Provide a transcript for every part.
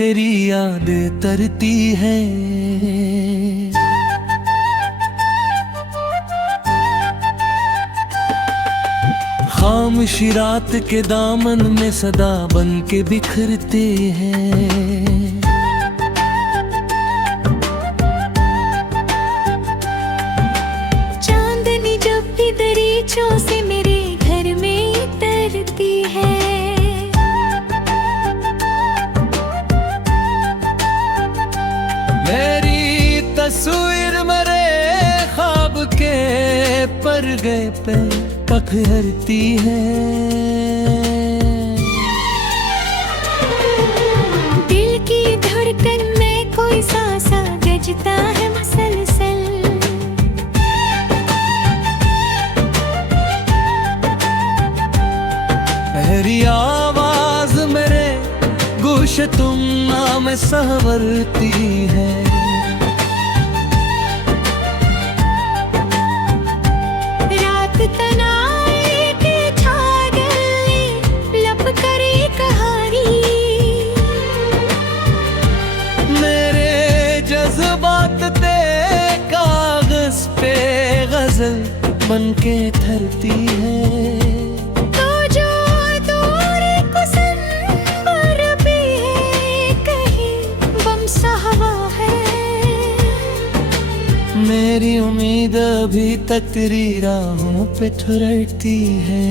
तेरी यादें तरती है। खामोशी रात के दामन में सदा बन के बिखरते हैं। चांदनी जब भी दरीचों से मेरे घर में उतरती है। मेरी तस्वीर मरे ख्वाब के परगे पे पखरती है। दिल की धड़कन में कोई सांसा गजता है मसलसल। मेरी आवाज मेरे गूश तुम नाम सहवरती है। रात तनाए के छागल लप करे कहानी। मेरे जज्बात ते कागज पे गजल बन के ठहरती है। मेरी उम्मीद अभी तक तेरी राहों पे ठुरती है।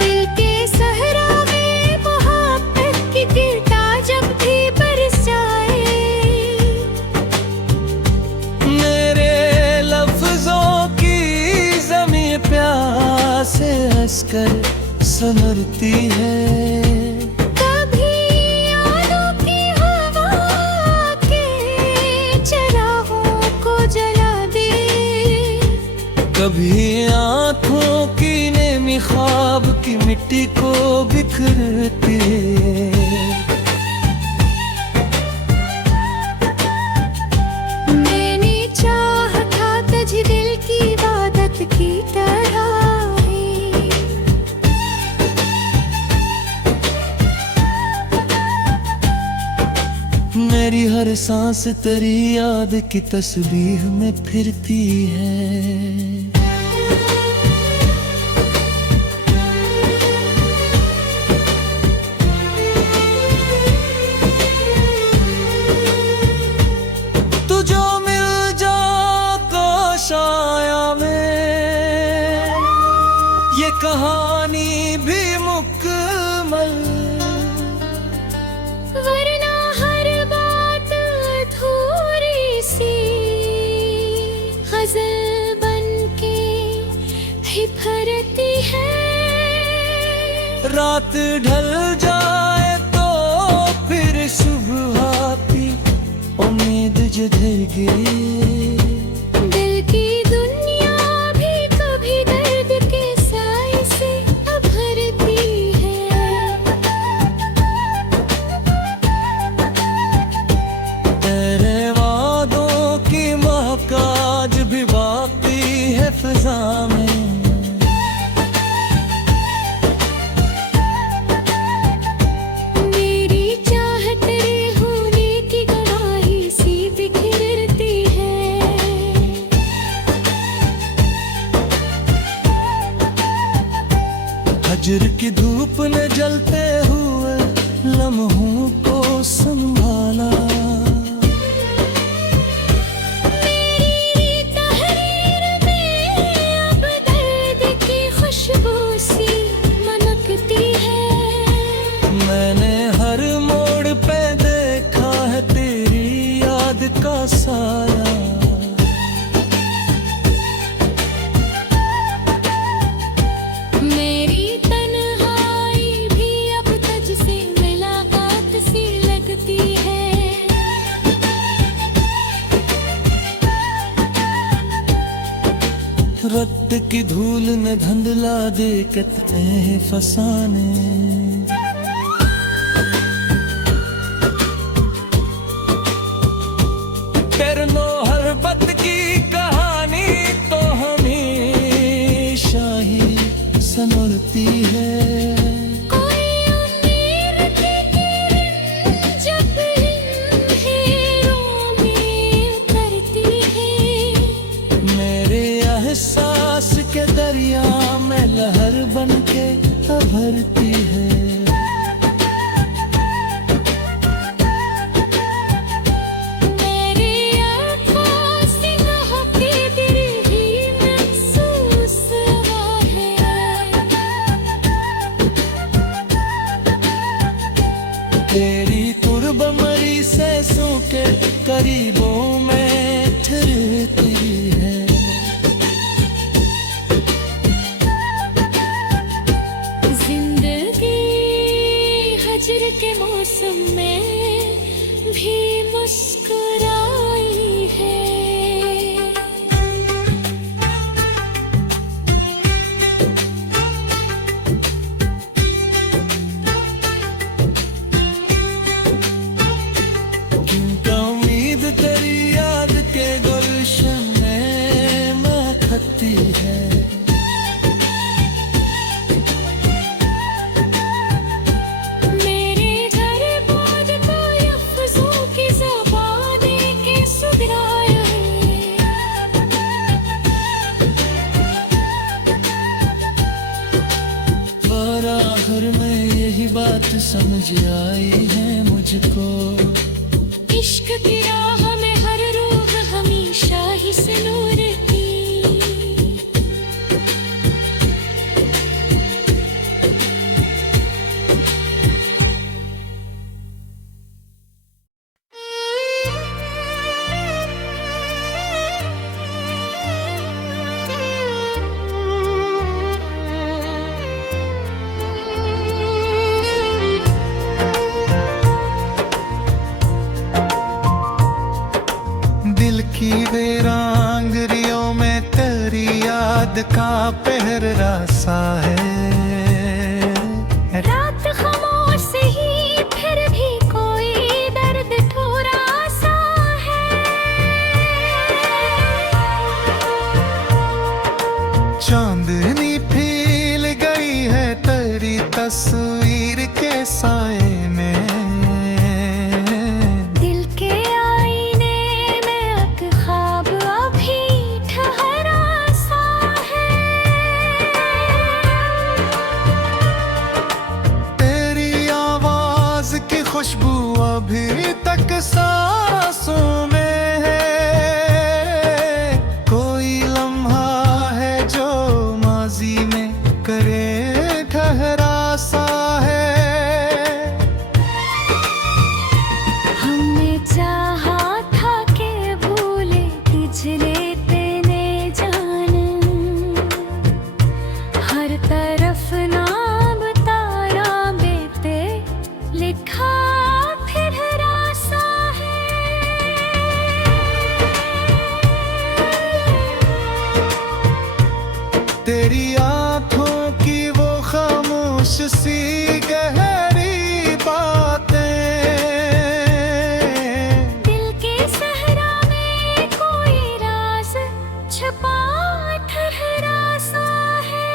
दिल के सहरा में मोहब्बत की गिरता जब भी बरस जाए। मेरे लफ्जों की ज़मीं प्यार से हंसकर संवरती है। कभी आँखों की नेमी ख्वाब की मिट्टी को बिखरती है। मैंने चाहा था तुझ दिल की इबादत की तरह है। मेरी हर सांस तेरी याद की तस्बीह में फिरती है। ये कहानी भी मुकम्मल, वरना हर बात अधूरी सी गजल बनके ही फरती है। रात ढल जाए तो फिर सुबह आती उम्मीद जगेगी। मेरी चाहत तेरे होने की गवाही सी बिखरती है। हजर की धूप ने जलते हुए लम्हों को संभाला। मैंने हर मोड़ पे देखा है तेरी याद का साया। मेरी तन्हाई भी अब तुझसे मुलाकात सी लगती है। रत की धूल ने धुंधला दे कितने फसाने। की कहानी तो हमेशा ही सनोर बरसती है। कोई उम्मीद की किरण जब अंधेरों में उतरती है। मेरे एहसास के दरिया में लहर बनके उभरती है। मेरी आँखों से महके बिरही महसूस हुआ है। तेरी कुर्ब मरी से सूखे करीबों में ठहरती है। जिंदगी हजर के मौसम में भी मुस्कुराई है। क्योंकि उम्मीद तेरी याद के गुलशन में महकती है। मेरे घर बाद कोई अफ़ज़ों की ज़बान के सुधराया है। पर आखिर में यही बात समझ आई है मुझको। इश्क की राह में हर रूह हमेशा ही से नूर थी। दिल की वीरांगरियों में तेरी याद का पहरा सा है। रात खामोश ही फिर भी कोई दर्द थोड़ा सा है। चांदनी फील गई है तेरी तस्वीर के साए में। दिल के आईने में एक ख्वाब अभी ठहरा सा है। तेरी आवाज की खुशबू अभी तक सांसों में है। कोई लम्हा है जो माजी में करे ठहरा सा है। हमने चाहा था कि भूले पिछले तेने जान। हर तरफ नाम तारा बेते लिखा फिर रासा है। तेरी आंखों की वो खामोश सी गहरी बातें। दिल के सहरा में कोई राज छुपा ठहरा सा है।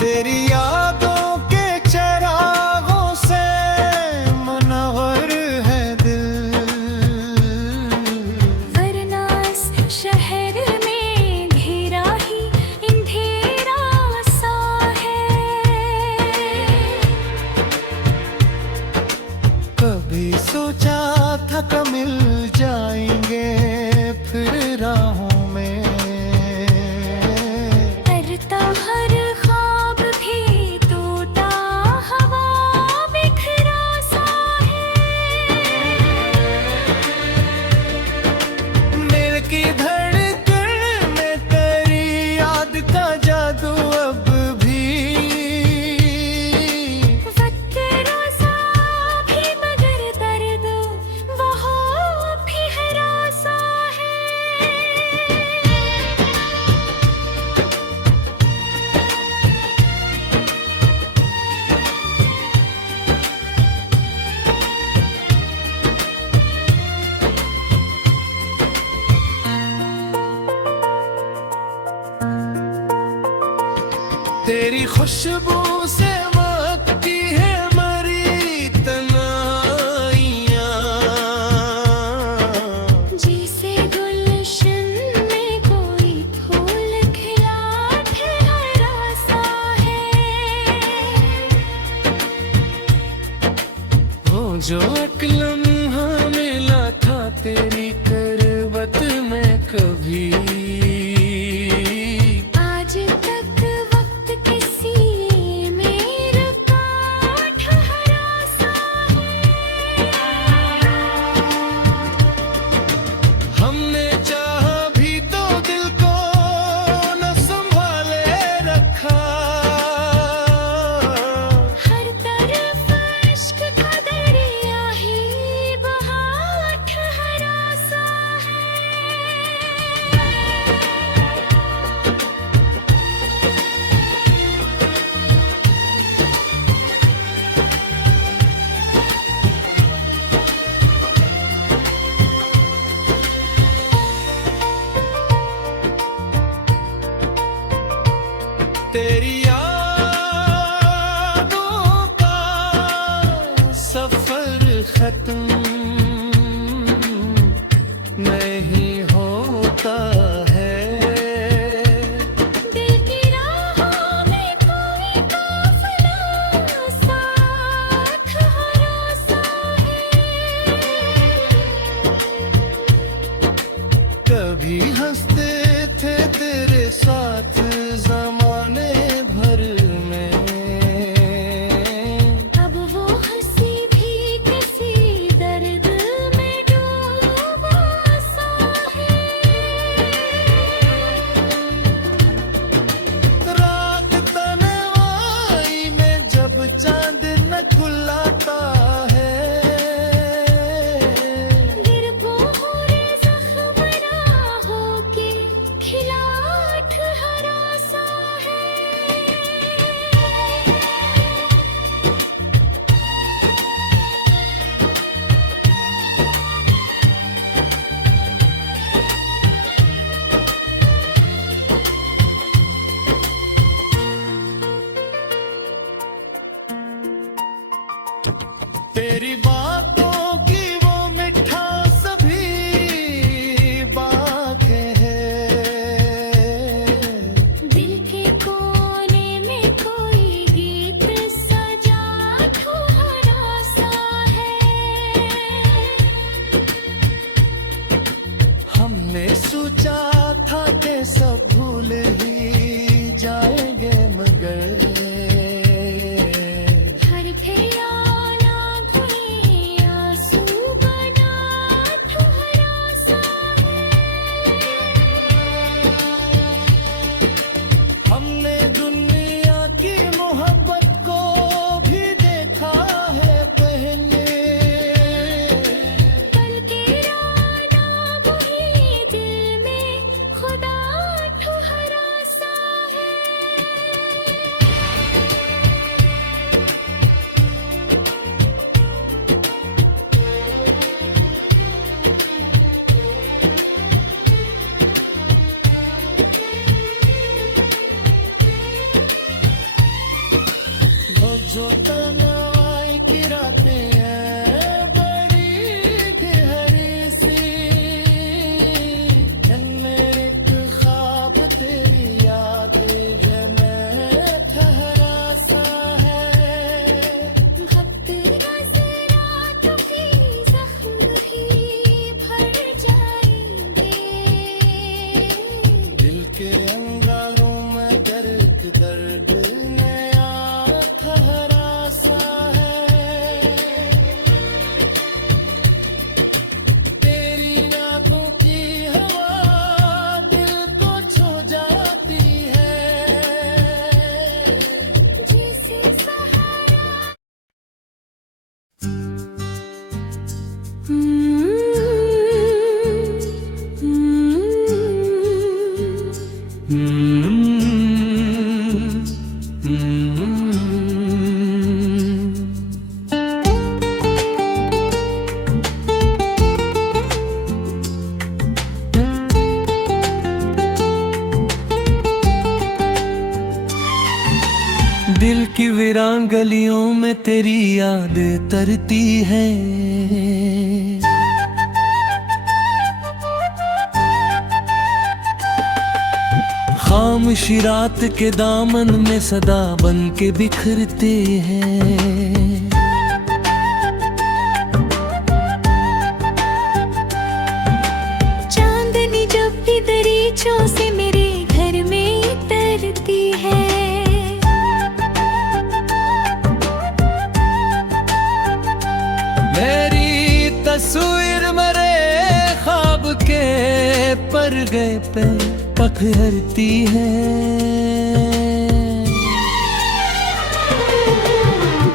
तेरी यादों के चरागों से मुनव्वर है दिल। वरना इस शहर में घेरा ही अंधेरा सा है। कभी सोचा था कि मिल जाएंगे फिर राहों में। करता हर ख्वाब भी तेरी खुशबू से महकती है मरी तन्हाइयाँ, जैसे गुलशन में कोई फूल खिला ठहरा सा है। वो जो एक लम्हा मिला था तेरी करवत में कभी, आज तक वक्त किसी में रुका ठहरा सा है। हमने चाहा भी तो दिल को न संभाले रखा, हर तरफ इश्क का दरिया ही बहा ठहरा सा है। तेरी यादों का सफर खत्म नहीं होता है। दिल की राहों में कोई काफिला साथ हरासा है। कभी हंसते थे तेरे साथ जमाने भर में, अब वो हंसी भी किसी दर्द में डूबा सा है। रात तन्हाई में जब चांद न खुलाता है, गिरबोहरे जख्म राहों के खिला ठहरा सा है। तेरी बातों की वो मिठास भी बातें हैं। दिल के कोने में कोई गीत सजा ठहरा सा है। हमने सोचा था कि सब भूल ही जाएंगे मगर हर फेरा ना भुले आंसू बना ठहरा सा है। हमने दुनिया की मोहब्बत को भी देखा है पहले, पल के राना वही दिल में खुदा ठहरा सा है। वो जो तन्हाई की रातें हैं बड़ी गहरी सी, जन्नत एक ख्वाब तेरी याद है मैं ठहरा सा है। वक्त नजरातों की जख्म भी भर जाएंगे, दिल के अंगारों में दर्द दर्द नया ठहरा सा है। तेरी यादों की हवा दिल को छू जाती है, जैसे सहारा। दिल की वीरान गलियों में तेरी याद तरती है। खामोशी रात के दामन में सदा बन के बिखरते हैं। चांदनी जब भी दरीचों से मेरे घर में उतरती है, मेरी तस्वीर मरे ख्वाब के परगे पे पखरती है।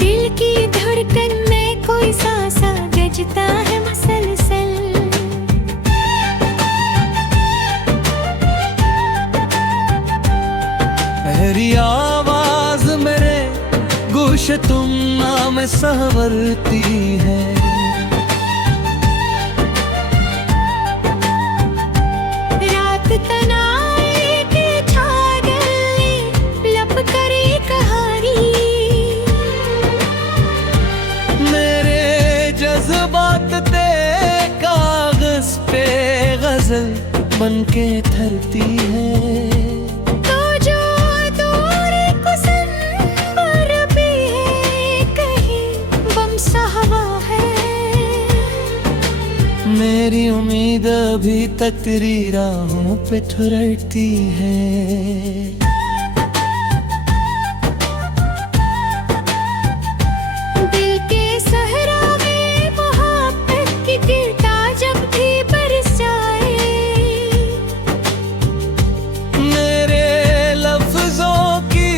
दिल की धड़कन में कोई सांसा गजता है मसलसल। मेरी आवाज मेरे गुश तुम नाम सहवरती है। रात तनाए के छागल लब करे कहानी, मेरे जज्बात ते कागज पे गजल बन के ठहरती है। तो जो दूर कुसुम्बर भी है, कहीं बम सा हवा है। मेरी उम्मीद अभी तक तेरी राहों पे ठुरती है। दिल के सहरा में मोहब्बत की गिरता जब भी बरस जाए, मेरे लफ्जों की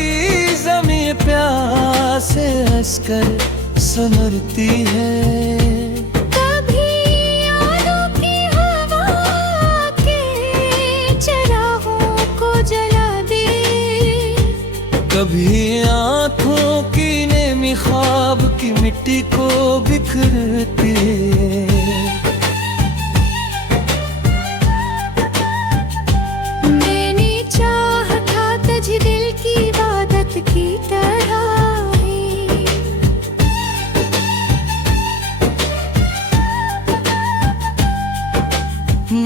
ज़मीं प्यास से हंसकर संवरती है। कभी यादों की हवा के चरागों को जला दे, कभी आँखों की नेमी ख्वाब की मिट्टी को बिखरती है। मैंने चाहा था तुझ दिल की इबादत की तरह है।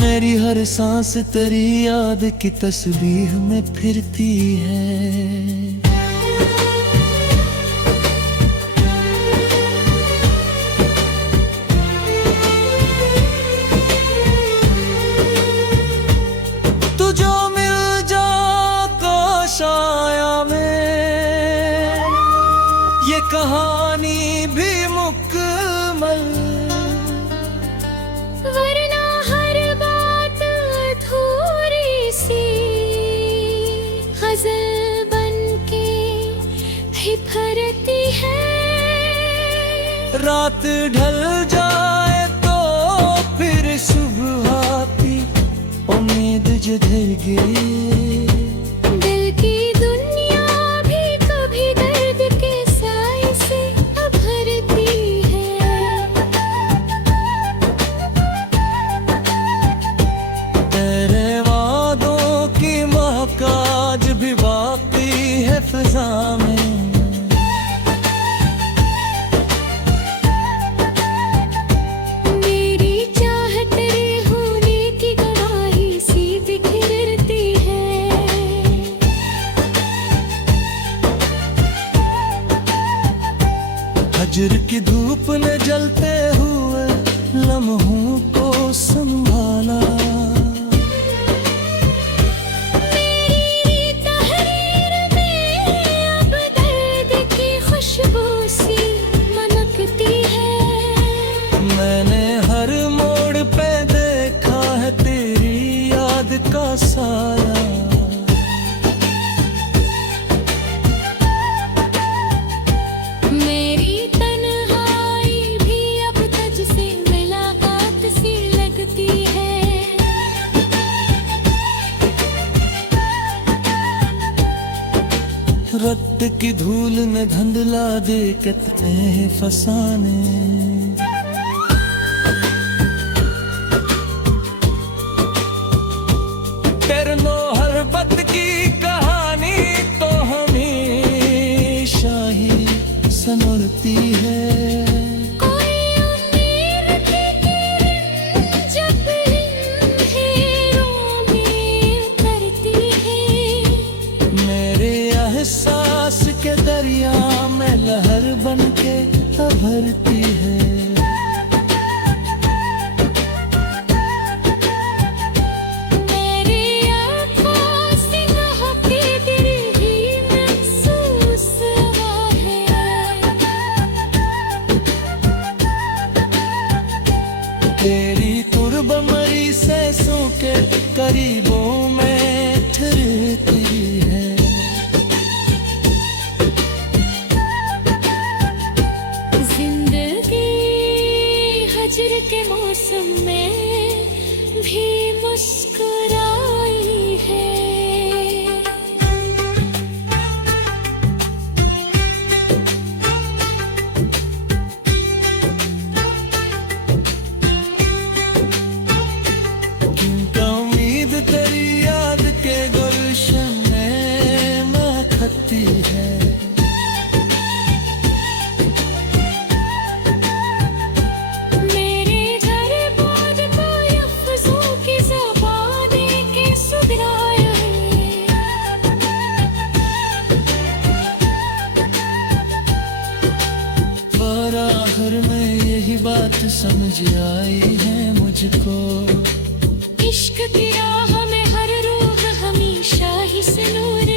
मेरी हर सांस तेरी याद की तस्बीह में फिरती है। तू जो मिल जा काशाया में ये कहानी भी मुकम्मल, वरना हर बात अधूरी सी गजल बन के ही भरती है। रात ढल जाए तो फिर सुबह आती उम्मीद जगेगी। दिल की दुनिया भी कभी दर्द के साए से भरती है। तेरे वादों की महक आज भी बाकी है फिजा में। मेरी चाहत तेरे होने की गवाही सी बिखरती है। हजर की धूप ने जलते हुए लम्हों को संभाला। मेरी तहरीर में अब दर्द की खुशबू सी मनकती है। मैंने हर मोड़ पे देखा है तेरी याद का साया। मेरी तन्हाई भी अब तुझसे मुलाकात सी लगती है। रक्त की धूल ने धुंधला दे कितने फसाने। तेरे नो हर बत की कहानी तो हमेशा के दरिया में लहर बन के उभरती है। तेरी कुर्ब मरी से सूखे करीबों में ठहरती है। जिंदगी हजर के मौसम में भी मुस्कुराई है। तेरी याद के गुलशन में महकती है। मेरे घर बाद कोई अफ़ज़ों की ज़बान के सुधराया है। पर आखिर में यही बात समझ आई है मुझको, इश्क की राह में हर रूह हमेशा ही से नूर